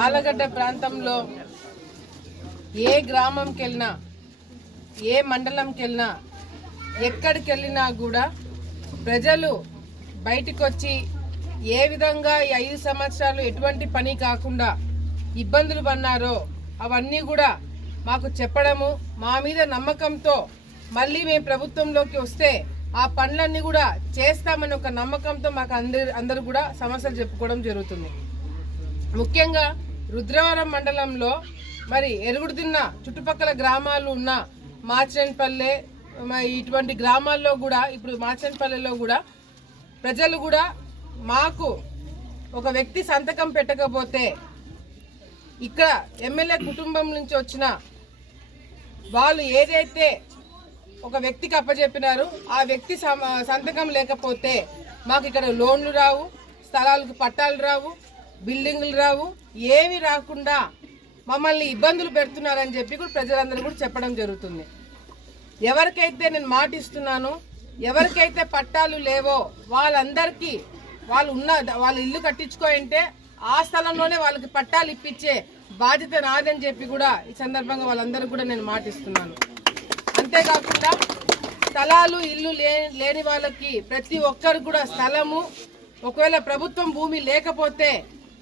ఆలగడ్డ ప్రాంతంలో ఏ గ్రామంకి వెళ్ళినా ఏ మండలంకి వెళ్ళినా ఎక్కడికి వెళ్ళినా కూడా ప్రజలు బయటికొచ్చి ఏ విధంగా ఈ ఐదు సంవత్సరాలు ఎటువంటి పని కాకుండా ఇబ్బందులు పన్నారో అవన్నీ కూడా మాకు చెప్పడము మా మీద నమ్మకంతో మళ్ళీ మేము ప్రభుత్వంలోకి వస్తే ఆ పనులన్నీ కూడా చేస్తామని ఒక నమ్మకంతో మాకు అందరు అందరూ కూడా సమస్యలు చెప్పుకోవడం జరుగుతుంది. ముఖ్యంగా రుద్రవరం మండలంలో మరి ఎరుగుడుదిన్న చుట్టుపక్కల గ్రామాలు ఉన్న మాచనపల్లె మరి ఇటువంటి గ్రామాల్లో కూడా ఇప్పుడు మాచనపల్లెలో కూడా ప్రజలు కూడా మాకు ఒక వ్యక్తి సంతకం పెట్టకపోతే ఇక్కడ ఎమ్మెల్యే కుటుంబం నుంచి వచ్చిన వాళ్ళు ఏదైతే ఒక వ్యక్తికి అప్పచెప్పినారు ఆ వ్యక్తి సంతకం లేకపోతే మాకు ఇక్కడ లోన్లు రావు స్థలాలకు పట్టాలు రావు బిల్డింగులు రావు ఏవి రాకుండా మమ్మల్ని ఇబ్బందులు పెడుతున్నారని చెప్పి కూడా ప్రజలందరూ కూడా చెప్పడం జరుగుతుంది. ఎవరికైతే నేను మాట ఇస్తున్నానో ఎవరికైతే పట్టాలు లేవో వాళ్ళందరికీ వాళ్ళు ఉన్న వాళ్ళ ఇల్లు కట్టించుకోయంటే ఆ స్థలంలోనే వాళ్ళకి పట్టాలు ఇప్పించే బాధ్యత నాదని చెప్పి కూడా ఈ సందర్భంగా వాళ్ళందరూ కూడా నేను మాటిస్తున్నాను అంతేకాకుండా స్థలాలు ఇల్లు లేని వాళ్ళకి ప్రతి ఒక్కరు కూడా స్థలము. ఒకవేళ ప్రభుత్వం భూమి లేకపోతే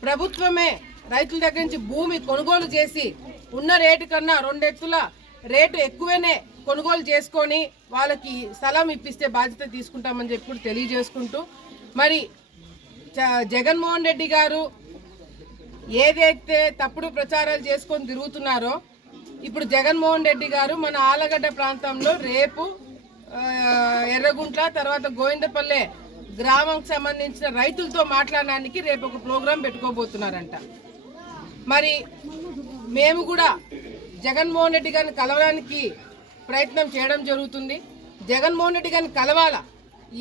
ప్రభుత్వమే రైతుల దగ్గర నుంచి భూమి కొనుగోలు చేసి ఉన్న రేటు కన్నా రెండెత్తుల రేటు ఎక్కువనే కొనుగోలు చేసుకొని వాళ్ళకి స్థలం ఇప్పిస్తే బాధ్యత తీసుకుంటామని చెప్పి కూడా తెలియజేసుకుంటూ మరి జ- జగన్మోహన్ రెడ్డి గారు ఏదైతే తప్పుడు ప్రచారాలు చేసుకొని తిరుగుతున్నారో ఇప్పుడు జగన్మోహన్ రెడ్డి గారు మన ఆలగడ్డ ప్రాంతంలో రేపు ఎర్రగుంట్ల తర్వాత గోవిందపల్లె గ్రామంకి సంబంధించిన రైతులతో మాట్లాడడానికి రేపు ఒక ప్రోగ్రాం పెట్టుకోబోతున్నారంట. మరి మేము కూడా జగన్మోహన్ రెడ్డి గారిని కలవడానికి ప్రయత్నం చేయడం జరుగుతుంది. జగన్మోహన్ రెడ్డి గారిని కలవాలా.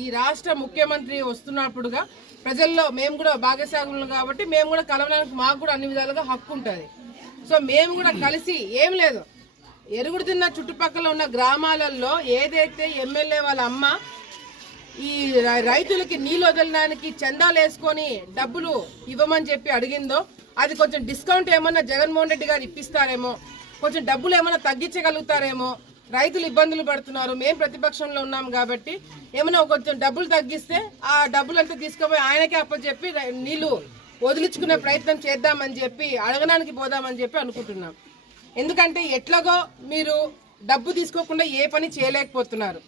ఈ రాష్ట్ర ముఖ్యమంత్రి వస్తున్నప్పుడుగా ప్రజల్లో మేము కూడా భాగస్వాములు కాబట్టి మేము కూడా కలవడానికి మాకు కూడా అన్ని విధాలుగా హక్కు ఉంటుంది. సో మేము కూడా కలిసి ఏం లేదు. ఎరుగుడు తిన్న చుట్టుపక్కల ఉన్న గ్రామాలలో ఏదైతే ఎమ్మెల్యే వాళ్ళ అమ్మ ఈ రైతులకి నీళ్ళు వదలడానికి చందాలు వేసుకొని డబ్బులు ఇవ్వమని చెప్పి అడిగిందో అది కొంచెం డిస్కౌంట్ ఏమన్నా జగన్మోహన్ రెడ్డి గారు ఇప్పిస్తారేమో కొంచెం డబ్బులు ఏమన్నా తగ్గించగలుగుతారేమో రైతులు ఇబ్బందులు పడుతున్నారు మేము ప్రతిపక్షంలో ఉన్నాం కాబట్టి ఏమైనా కొంచెం డబ్బులు తగ్గిస్తే ఆ డబ్బులు అంతా తీసుకుపోయి ఆయనకే అప్పచెప్పి రై- నీళ్ళు వదిలించుకునే ప్రయత్నం చేద్దామని చెప్పి అడగడానికి పోదామని చెప్పి అనుకుంటున్నాం. ఎందుకంటే ఎట్లాగో మీరు డబ్బు తీసుకోకుండా ఏ పని చేయలేకపోతున్నారు.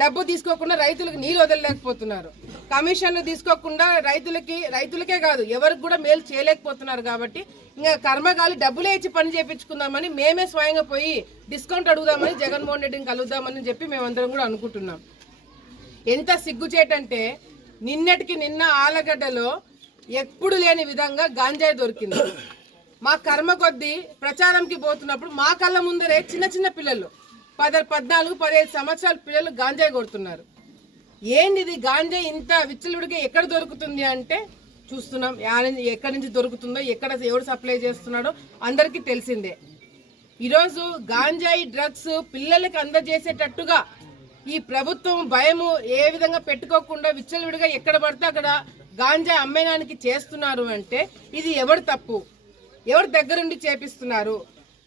డబ్బు తీసుకోకుండా రైతులకు నీళ్ళు వదలలేకపోతున్నారు. కమిషన్లు తీసుకోకుండా రైతులకి రైతులకే కాదు ఎవరికి కూడా మేలు చేయలేకపోతున్నారు కాబట్టి ఇంకా కర్మగాలి డబ్బులే ఇచ్చి పని చేయించుకుందామని మేమే స్వయంగా పోయి డిస్కౌంట్ అడుగుదామని జగన్మోహన్ రెడ్డిని కలుద్దామని చెప్పి మేమందరం కూడా అనుకుంటున్నాం. ఎంత సిగ్గుచేటంటే నిన్నటికి నిన్న ఆలగడ్డలో ఎప్పుడు లేని విధంగా గాంజాయి దొరికింది. మా కర్మ కొద్దీ ప్రచారంకి పోతున్నప్పుడు మా కళ్ళ ముందరే చిన్న చిన్న పిల్లలు పద పద్నాలుగు పదిహేను సంవత్సరాల పిల్లలు గాంజాయి కొడుతున్నారు. ఏంది ఇది? గాంజాయి ఇంత విచ్చలుడిగా ఎక్కడ దొరుకుతుంది అంటే చూస్తున్నాం యా- ఎక్కడి నుంచి దొరుకుతుందో ఎక్కడ ఎవరు సప్లై చేస్తున్నాడో అందరికీ తెలిసిందే. ఈరోజు గాంజాయి డ్రగ్స్ పిల్లలకి అందజేసేటట్టుగా ఈ ప్రభుత్వం భయము ఏ విధంగా పెట్టుకోకుండా విచ్చలవిడిగా ఎక్కడ పడితే అక్కడ గాంజా అమ్మేనానికి చేస్తున్నారు అంటే ఇది ఎవరు తప్పు? ఎవరి దగ్గరుండి చేపిస్తున్నారు?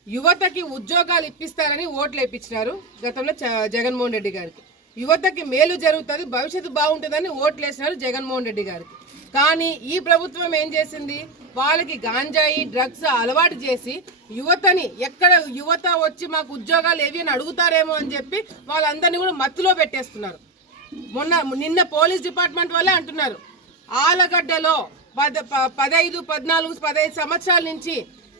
యువతకి ఉద్యోగాలు ఇప్పిస్తారని ఓట్లు వేయించినారు గతంలో జగన్మోహన్ రెడ్డి గారికి. యువతకి మేలు జరుగుతుంది భవిష్యత్తు బాగుంటుందని ఓట్లు వేసినారు జగన్మోహన్ రెడ్డి గారికి. కానీ ఈ ప్రభుత్వం ఏం చేసింది? వాళ్ళకి గాంజాయి డ్రగ్స్ అలవాటు చేసి యువతని ఎక్కడ యువత వచ్చి మాకు ఉద్యోగాలు ఏవి అని అడుగుతారేమో అని చెప్పి వాళ్ళందరినీ కూడా మత్తులో పెట్టేస్తున్నారు. మొన్న నిన్న పోలీస్ డిపార్ట్మెంట్ వాళ్ళే అంటున్నారు. ఆలగడ్డలో పద ప- పద్నాలుగు పదహైదు సంవత్సరాల నుంచి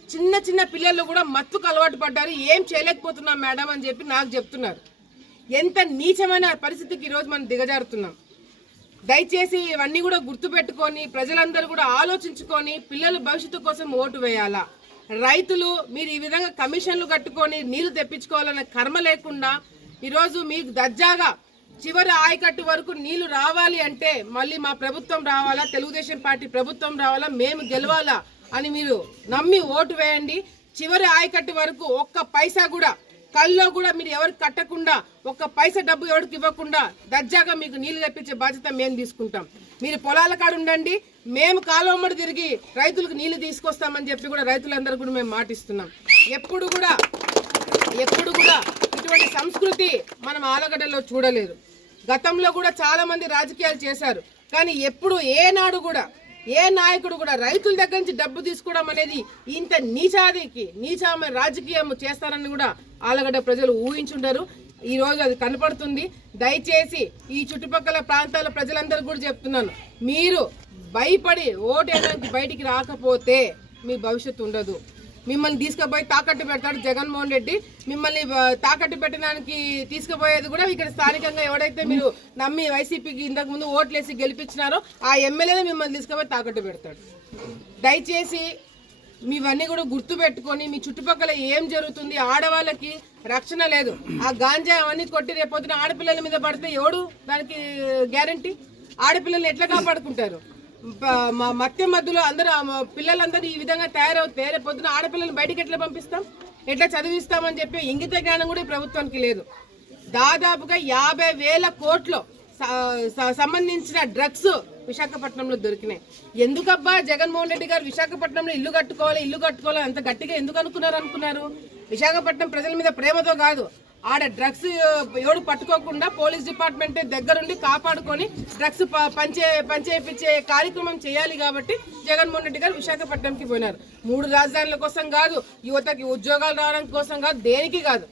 చిన్న చిన్న పిల్లలు కూడా మత్తుకు అలవాటు పడ్డారు. ఏం చేయలేకపోతున్నాం మేడం అని చెప్పి నాకు చెప్తున్నారు. ఎంత నీచమైన పరిస్థితికి ఈరోజు మనం దిగజారుతున్నాం. దయచేసి ఇవన్నీ కూడా గుర్తుపెట్టుకొని ప్రజలందరూ కూడా ఆలోచించుకొని పిల్లల భవిష్యత్తు కోసం ఓటు వేయాలా? రైతులు మీరు ఈ విధంగా కమిషన్లు కట్టుకొని నీళ్ళు తెప్పించుకోవాలనే కర్మ లేకుండా ఈరోజు మీకు దర్జాగా చివరి ఆయకట్టు వరకు నీళ్ళు రావాలి అంటే మళ్ళీ మా ప్రభుత్వం రావాలా? తెలుగుదేశం పార్టీ ప్రభుత్వం రావాలా? మేము గెలవాలా? అని మీరు నమ్మి ఓటు వేయండి. చివరి ఆయకట్టు వరకు ఒక్క పైసా కూడా కల్లో కూడా మీరు ఎవరికి కట్టకుండా ఒక్క పైసా డబ్బు ఎవరికి ఇవ్వకుండా దర్జాగా మీకు నీళ్ళు తెప్పించే బాధ్యత మేము తీసుకుంటాం. మీరు పొలాల కాడ ఉండండి. మేము కాలువమ్మడి తిరిగి రైతులకు నీళ్ళు తీసుకొస్తామని చెప్పి కూడా రైతులందరూ కూడా మేము మాటిస్తున్నాం. ఎప్పుడు కూడా ఎప్పుడు కూడా ఇటువంటి సంస్కృతి మనం ఆలగడ్డలో చూడలేదు. గతంలో కూడా చాలా మంది రాజకీయాలు చేశారు. కానీ ఎప్పుడు ఏనాడు కూడా ఏ నాయకుడు కూడా రైతుల దగ్గర నుంచి డబ్బు తీసుకోవడం అనేది ఇంత నీచాదికి నీచామ రాజకీయం చేస్తారని కూడా ఆలగడ్డ ప్రజలు ఊహించుంటారు ఈ రోజు అది కనపడుతుంది. దయచేసి ఈ చుట్టుపక్కల ప్రాంతాల ప్రజలందరూ కూడా చెప్తున్నాను. మీరు భయపడి ఓటేయడానికి బయటికి రాకపోతే మీ భవిష్యత్తు ఉండదు. మిమ్మల్ని తీసుకుపోయి తాకట్టు పెడతాడు జగన్మోహన్ రెడ్డి. మిమ్మల్ని తాకట్టు పెట్టడానికి తీసుకుపోయేది కూడా ఇక్కడ స్థానికంగా ఎవడైతే మీరు నమ్మి వైసీపీకి ఇంతకుముందు ఓట్లేసి గెలిపించినారో ఆ ఎమ్మెల్యేనే మిమ్మల్ని తీసుకుపోయి తాకట్టు పెడతాడు. దయచేసి మీవన్నీ కూడా గుర్తు పెట్టుకొని మీ చుట్టుపక్కల ఏం జరుగుతుంది ఆడవాళ్ళకి రక్షణ లేదు. ఆ గాంజా అవన్నీ కొట్టి రేపొద్దున ఆడపిల్లల మీద పడితే ఎవడు దానికి గ్యారంటీ ఆడపిల్లల్ని ఎట్లా కాపాడుకుంటారు? మా మత్య మధ్యలో అందరూ పిల్లలందరూ ఈ విధంగా తయారవుతే రేపు పొద్దున ఆడపిల్లని బయటికి ఎట్లా పంపిస్తాం? ఎట్లా చదివిస్తామని చెప్పి ఇంగిత జ్ఞానం కూడా ఈ ప్రభుత్వానికి లేదు. దాదాపుగా యాభై వేల కోట్లు సంబంధించిన డ్రగ్స్ విశాఖపట్నంలో దొరికినాయి. ఎందుకబ్బా జగన్మోహన్ రెడ్డి గారు విశాఖపట్నంలో ఇల్లు కట్టుకోవాలి ఇల్లు కట్టుకోవాలి అంత గట్టిగా ఎందుకు అనుకున్నారు అనుకున్నారు? విశాఖపట్నం ప్రజల మీద ప్రేమతో కాదు. ఆడ డ్రగ్స్ ఎవడు పట్టుకోకుండా పోలీస్ డిపార్ట్మెంట్ దగ్గరుండి కాపాడుకొని డ్రగ్స్ ప- పంచే పంచేపించే కార్యక్రమం చేయాలి కాబట్టి జగన్మోహన్ రెడ్డి గారు విశాఖపట్నంకి పోయినారు. మూడు రాజధానుల కోసం కాదు యువతకి ఉద్యోగాలు రావడం కోసం కాదు దేనికి కాదు.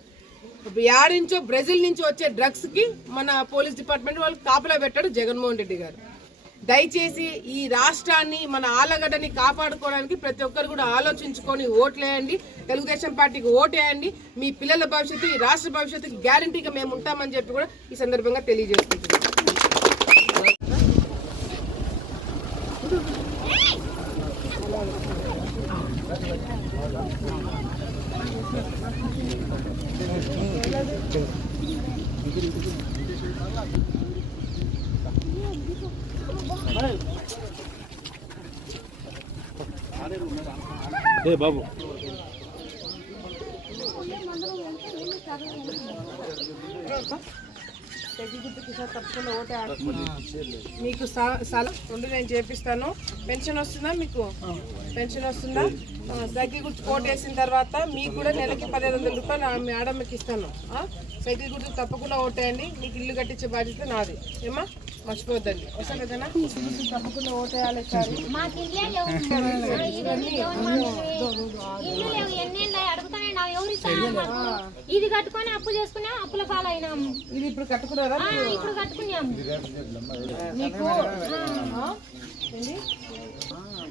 యాడ్ నుంచో బ్రెజిల్ నుంచి వచ్చే డ్రగ్స్కి మన పోలీస్ డిపార్ట్మెంట్ వాళ్ళు కాపలా పెట్టాడు జగన్మోహన్ రెడ్డి గారు. దయచేసి ఈ రాష్ట్రాన్ని మన ఆలగడ్డని కాపాడుకోవడానికి ప్రతి ఒక్కరు కూడా ఆలోచించుకొని ఓట్లేయండి. తెలుగుదేశం పార్టీకి ఓటేయండి. మీ పిల్లల భవిష్యత్తు ఈ రాష్ట్ర భవిష్యత్తుకి గ్యారంటీగా మేము ఉంటామని చెప్పి కూడా ఈ సందర్భంగా తెలియజేసుకుంటున్నాం. ఏ బాబు. మీకు స్థలం ఉండి నేను చేపిస్తాను. పెన్షన్ వస్తుందా మీకు? పెన్షన్ వస్తుందా? సైకిల్ గుర్తు కోట్ వేసిన తర్వాత మీకు కూడా నెలకి పదిహేను వందల రూపాయలు ఆ మీ ఇస్తాను. సైకిల్ గుర్తు తప్పకుండా ఓటేయండి. మీకు ఇల్లు కట్టించే బాధ్యత నాది. ఏమా మర్చిపోద్దండి వస్తా కదనా తప్పకుండా ఓటేయాలి సార్. మాకు మాకు? ఇది కట్టుకొని అప్పు చేసుకున్నాం అప్పుల పాలైనాము. ఇది ఇప్పుడు కట్టుకున్నారా ఇప్పుడు కట్టుకున్నాము? ఏంది?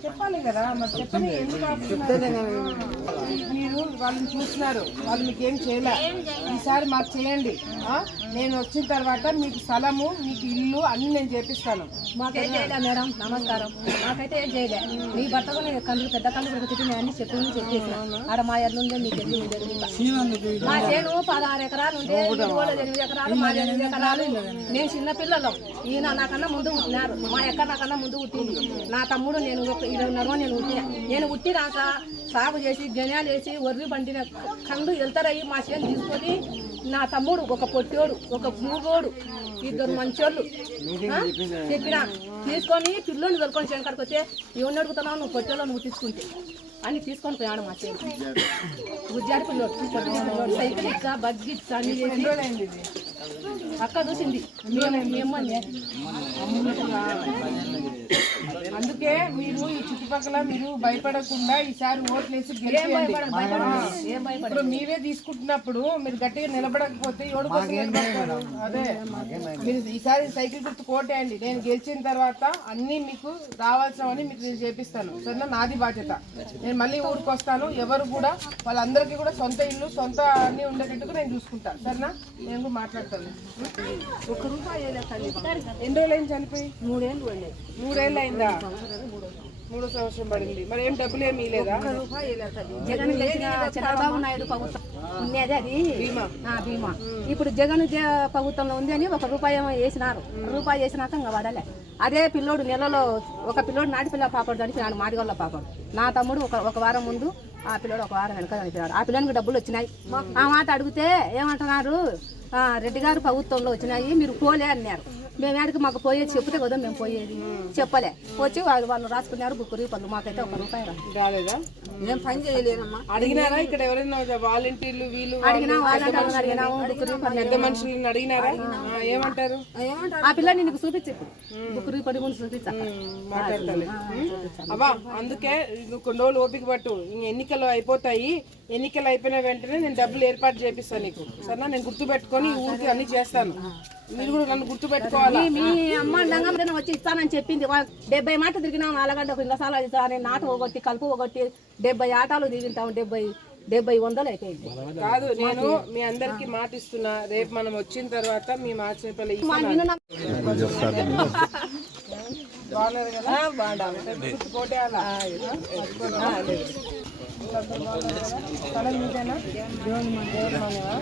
చెప్పాలి కదా మరి చెప్పండి ఎందుకు ఆపుతున్నారు? మీరు వాళ్ళని చూస్తున్నారు వాళ్ళు మీకు ఏం చేయలే. ఈసారి మాకు చేయండి? నేను వచ్చిన తర్వాత మీకు స్థలము మీకు ఇల్లు అన్ని నేను చేపిస్తాను. మాకేం చేయలే మేడం నమస్కారం. మాకైతే ఏం చేయలే. మీ భర్తకు నేను కళ్ళు పెద్ద కళ్ళు పెరుగుతుంది నేను అన్ని చెప్పి చెప్పేసిన. ఆడ మా ఎల్లుండే మీకు ఉండేది మా చేను పదహారు ఎకరాలు ఉంటే ఎనిమిది ఎకరాలు మా ఎనిమిది ఎకరాలు. నేను చిన్న పిల్లలు. ఈయన నాకన్నా ముందు పుట్టినారు మా ఎక్కడ నాకన్నా ముందు పుట్టింది నా తమ్ముడు నేను ఒక ఇరవైన్నర నేను పుట్టిన. నేను పుట్టినాక సాగు చేసి గణ్యాలు వేసి ఒర్రి పండిన కండు వెళ్తారయ్యి మా చేను తీసుకొని నా తమ్ముడు ఒక పొట్టోడు ఒక మూగోడు ఇద్దరు మంచోళ్ళు? చెప్పిన. తీసుకొని పిల్లోని దొరుకొని కాడికి వస్తే ఎవరిని అడుగుతున్నావు? నువ్వు పొట్టోలో నువ్వు అన్ని తీసుకొని పోయాడు మా చేను గుజ్జాడి పిల్లోడు సైకిల్ ఇచ్చా బగ్గి ఇచ్చా అన్ని చేసి. అక్క చూసింది. మేము మేమని అందుకే మీరు ఈ చుట్టుపక్కల మీరు భయపడకుండా ఈసారి ఓట్లేసి భయపడ ఇప్పుడు మీరే తీసుకుంటున్నప్పుడు మీరు గట్టిగా నిలబడకపోతే ఎవడు నిలబడతారు? అదే. మీరు ఈసారి సైకిల్ గుర్తు కోటేయండి. నేను గెలిచిన తర్వాత అన్ని మీకు రావాల్సినవన్నీ మీకు నేను చేపిస్తాను. సరేనా? నాది బాధ్యత. నేను మళ్ళీ ఊరికి వస్తాను. ఎవరు కూడా వాళ్ళందరికీ కూడా సొంత ఇల్లు సొంత అన్ని ఉండేటట్టుగా నేను చూసుకుంటాను సరేనా? నేను కూడా మాట్లాడతాను. ఒక్క రూపాయి ఎన్ని రోజులు అయింది చనిపోయి? మూడేళ్ళు మూడేళ్ళు అయిందా? మూడో సంవత్సరం పడింది. మరి ఏం డబ్బులు ఏమీ లేదా చంద్రబాబు నాయుడు ప్రభుత్వం ఉన్నది అది. బీమా ఇప్పుడు జగన్ ప్రభుత్వంలో ఉంది అని ఒక రూపాయి వేసినారు. రూపాయి వేసినాక ఇంకా పడలే అదే పిల్లోడు నెలలో ఒక పిల్లోడు నాటి పిల్ల పాపడు చనిపోయినాడు మాదిగొల్ల పాపడు. నా తమ్ముడు ఒక ఒక వారం ముందు ఆ పిల్లోడు ఒక వారం వెనక చనిపోయాడు ఆ పిల్లని డబ్బులు వచ్చినాయి. ఆ మాట అడిగితే ఏమంటున్నారు? ఆ, రెడ్డి గారు ప్రభుత్వంలో వచ్చినాయి మీరు పోలే అన్నారు. మేము ఆడికి మాకు పోయేది చెప్తే కదా మేము పోయేది. చెప్పలే. వచ్చి వాళ్ళు వాళ్ళు రాసుకున్నారు బుక్ రూపాయలు మాకైతే ఒక రూపాయి రా. రాలేదా? మేము పని చేయలేదమ్మా అడిగినారా ఇక్కడ ఎవరైనా వాలంటీర్లు వీళ్ళు అడిగినా వాళ్ళని అడిగినాము బుక్ రూపాయలు పెద్ద మనుషులను అడిగినారా? ఆ, ఏమంటారు? ఆ పిల్లని నీకు చూపించు బుక్ రూపాయలు కూడా చూపించా మాట్లాడతాను అందుకే కొన్ని రోజులు ఓపిక పట్టు. ఇంక ఎన్నికలు అయిపోతాయి. ఎన్నికలు అయిపోయిన వెంటనే నేను డబ్బులు ఏర్పాటు చేపిస్తాను నీకు. సరేనా? నేను గుర్తు పెట్టుకొని ఈ ఊరికి అన్ని చేస్తాను. మీరు కూడా నన్ను గుర్తు పెట్టుకోవాలా మీ అమ్మ అండంగా మీద వచ్చి ఇస్తానని చెప్పింది. డెబ్బై మాట తిరిగినాం అలాగంటే ఇంకా సార్లు ఇస్తాను నాటు ఒకటి కలుపు ఒకటి డెబ్బై ఆటాలు తిరిగింటాం డెబ్బై డెబ్బై వందలు అయిపోయింది. కాదు నేను మీ అందరికి మాట ఇస్తున్నా రేపు మనం వచ్చిన తర్వాత మీ మాట చెప్పలే బాగున్నారు కదా? బాగుండాలి స్థలం మీదేనా దేవుని మన- దేవుని మానేవా?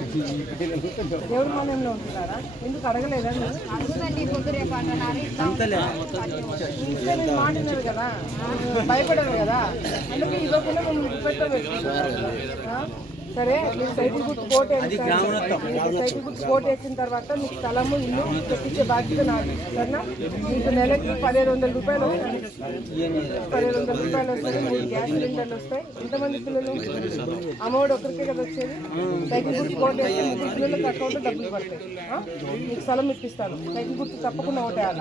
దేవుని మాన్యంలో ఉంటున్నారా ఎందుకు అడగలేదా మీరు? ఇంట్లో నేను మాట్లాడినారు కదా భయపడరు కదా అందుకే ఇవ్వకుండా మేము పెట్టలేదు సరే మీరు సైకిల్ గుర్తు కోట్ సైకిల్ గుర్తు కోట్ వేసిన తర్వాత మీకు స్థలము ఇల్లు తెప్పించే బాధ్యత నాది. సరేనా? మీకు నెలకి పదిహేను వందల రూపాయలు వస్తాయి. పదిహేను వందల రూపాయలు వస్తాయి మూడు గ్యాస్ సిలిండర్లు వస్తాయి. ఎంతమంది పిల్లలు? అమ్మఒడి ఒకరికే కదా వచ్చేది. సైకిల్ గుర్తు కోట్ వేస్తే ముగ్గురు పిల్లలకు అకౌంట్లో డబ్బులు పడతాయి? మీకు స్థలం ఇప్పిస్తాను. సైకిల్ గుర్తు తప్పకుండా ఓటేయాలి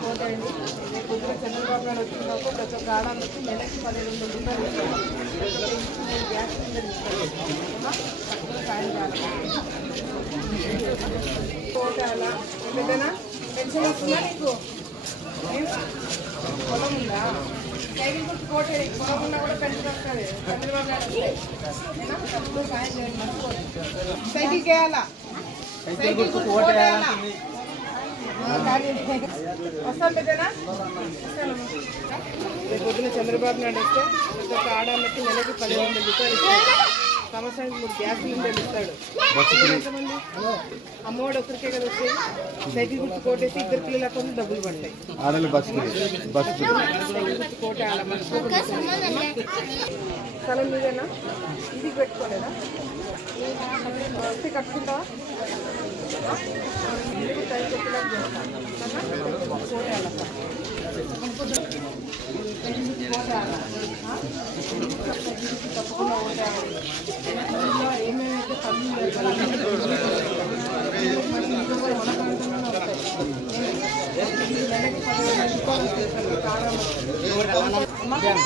పోతాయండి పొద్దున చంద్రబాబు వచ్చినప్పుడు ప్రతి ఒక్క ఆడవాళ్ళకి నెలకి పదిహేను వందల రూపాయలు ఇస్తారు. నేను గ్యాస్ సిలిండర్ ఇస్తాను. అమ్మా, తప్పకుండా సాయం చేయాలి. పోతాలా? ఏదైనా పెన్షన్ వస్తుందా నీకు ఏం? పొలం ఉందా సైకిల్ గుర్తు కోటే పొలం ఉన్నా కూడా పెన్షన్ వస్తుంది చంద్రబాబు. ఏనా? తప్పకుండా సాయం చేయండి. సైకిల్ చేయాలా సైకిల్ గుర్తు కోటేయాలా వస్తాను పొద్దున చంద్రబాబు నాయుడు వస్తే ప్రతి ఒక్క ఆడవాళ్ళకి నెలకి పదిహేను వందల రూపాయలు సంవత్సరానికి మూడు గ్యాస్ సిలిండర్లు ఇస్తాడు. అమ్మఒడి ఒక్కరికే కదా వచ్చేది. సైకిల్ గుర్తు కోటేసి ఇద్దరు పిల్లల డబ్బులు పడతాయి. సైకిల్ గుర్తు కోట స్థలం మీదేనా? ఇంటికి పెట్టుకోలేదా? వస్తే కట్టుకుంటావా? టైం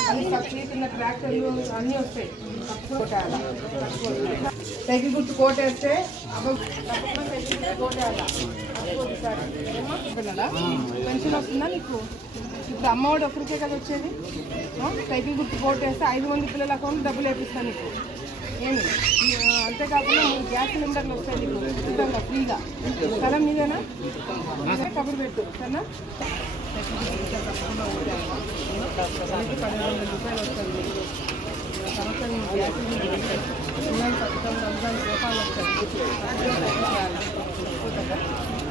అన్ని ట్రాక్టర్లు అన్నీ వస్తాయి కోటాల గుర్తు కోటేస్తే కోటేయాలా పెన్షన్ వస్తుందా నీకు ఇప్పుడు అమ్మఒడి ఒకరికే కదా వచ్చేది? సైకిల్ గుర్తు కోటేస్తే ఐదు మంది పిల్లల అకౌంట్ డబ్బులు వేపిస్తాను నీకు. ఏమి? అంతేకాకుండా మూడు గ్యాస్ సిలిండర్లు వస్తాయి నీకు ఉచితంగా ఫ్రీగా. స్థలం మీదేనా? సరే, కబురు పెట్టు సరేనా? నెలకి పదిహేను వందల రూపాయలు వస్తుంది మీకు. సంవత్సరం గ్యాస్ సిలిండర్ వస్తాయి. పథకం రంజాన్ రూపాయలు వస్తాయి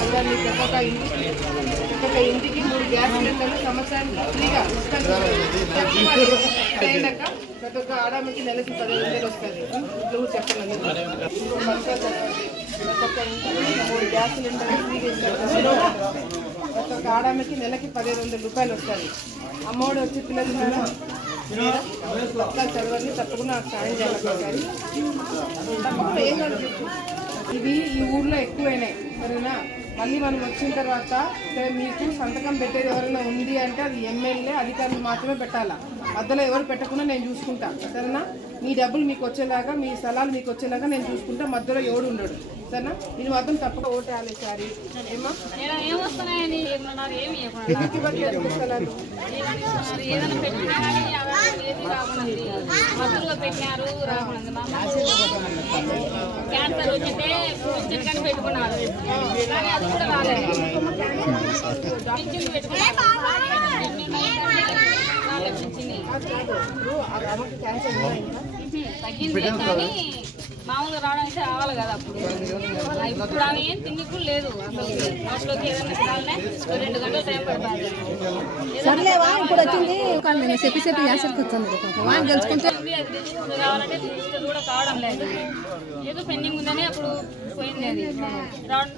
అలా నీ ప్రతి ఒక్క ఇంటికి ప్రతి ఇంటికి మూడు గ్యాస్ సిలిండర్లు సంవత్సరానికి ఫ్రీగా ఉచితంగా ప్రతి ఒక్క నెలకి పదిహేను వందలు వస్తుంది ఇంట్లో కూడా చెప్పండి. ప్రతి ఒక్క ఇంటికి మూడు గ్యాస్ సిలిండర్లు ఫ్రీగా ఇస్తారు ప్రతి ఒక్క నెలకి పదిహేను వందల రూపాయలు వస్తుంది అమ్మఒడి వచ్చి పిల్లలు చదవండి తప్పకుండా నాకు సాయం చేయాలి ఒకసారి ఇవి ఈ ఊర్లో ఎక్కువైనాయి. సరేనా? మళ్ళీ మనం వచ్చిన తర్వాత మీకు సంతకం పెట్టేది ఎవరైనా ఉంది అంటే అది ఎమ్మెల్యే అధికారులు మాత్రమే పెట్టాలా? మధ్యలో ఎవరు పెట్టకుండా నేను చూసుకుంటా. సరేనా? మీ డబ్బులు మీకు వచ్చేలాగా మీ స్థలాలు మీకు వచ్చేలాగా నేను చూసుకుంటా. మధ్యలో ఎవడు ఉండడు. సరేనా? నేను మాత్రం తప్పక ఓటు వేయాలి ఈసారి ఏమా ఏమొస్తున్నాయని మధ్యలో పెట్టినారు క్యాన్సర్ వచ్చితే పింఛన్ కానీ పెట్టుకున్నారు కానీ అది కూడా రాలేదు పింఛన్ పెట్టుకున్నారు రాలేదు పింఛన్ ఇప్పుడు ఆ అమ్మకి క్యాన్సర్ ఉందా ఇంకా? తగ్గింది కానీ మామూలుగా రావడానికి రావాలి కదా అప్పుడు. ఇప్పుడు ఆమె ఏం తిండి కూడా లేదు అసలు. ఏదైనా రెండు గంటలు టైం పడుతుంది. సర్లేవా ఇప్పుడు వచ్చింది. నేను చెప్పి చెప్పి యాసరికి వచ్చింది వాడిని గెలుచుకుంటే కూడా కావడం లేదు. ఏదో పెండింగ్ ఉందని అప్పుడు పోయింది అది. రావడం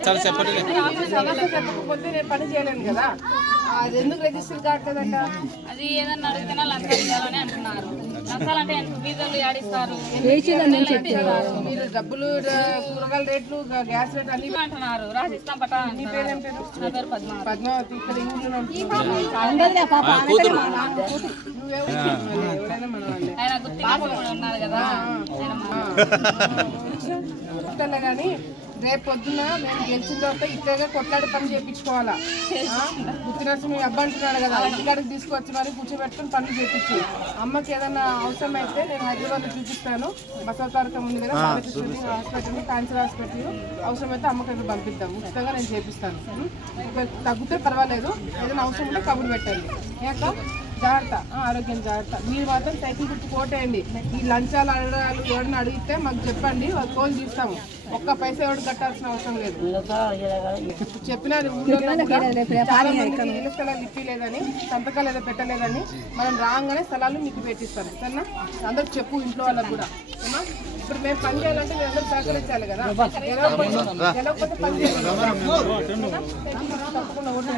నేను పని చేయలేను కదా. అది ఎందుకు రిజిస్టర్ కావట్లేదంట? అది ఏదన్నా అడిగితేనా లంచాలు ఇవ్వాలని అంటున్నారు. డబ్బులు కూరగాయల రేట్లు గ్యాస్ రేట్లు అన్ని అంటున్నారు. రాసిస్తాం అంటున్నారు. నా పేరు పద్మావతి నువ్వే ఆయన ఉన్నారు కదా. కానీ రేపు పొద్దున మేము గెలిచిన తర్వాత ఇట్లాగే కొట్లాడి పని చేయించుకోవాలా? గుర్తినర్సు మీ అబ్బా అంటున్నాడు కదా ఇంటికాడికి తీసుకొచ్చి మరి కూర్చోబెట్టుకుని పనులు చేయించు. అమ్మకి ఏదైనా అవసరం అయితే నేను హైదరాబాద్లో చూపిస్తాను. బసవ తారకం ఉంది కదా హాస్పిటల్ క్యాన్సర్ హాస్పిటల్. అవసరమైతే అమ్మకి అయితే పంపిద్దాం. ఉచితంగా నేను చేపిస్తాను. తగ్గితే పర్వాలేదు. ఏదైనా అవసరం ఉంటే కబురు పెట్టండి. ఏక జాగ్రత్త. ఆరోగ్యం జాగ్రత్త. మీరు మాత్రం సైకిల్ గుర్తు కోటేయండి. ఈ లంచాలు అడగాలు ఎవరిని అడిగితే మాకు చెప్పండి వాళ్ళు ఫోన్ తీస్తాము. ఒక్క పైసా ఎవరు కట్టాల్సిన అవసరం లేదు. చెప్పిన ఇల్లు స్థలాలు ఇప్పలేదని సంతకాలు ఏదో పెట్టలేదని మనం రాగానే స్థలాలు మీకు పెట్టిస్తాను సరేనా? అందరికి చెప్పు ఇంట్లో వాళ్ళకి కూడా. ఇప్పుడు మేము పని చేయాలంటే మీరు అందరూ సహకరించాలి కదా. గెలవకపోతే పని చేయాలి? తప్పకుండా ఓటు.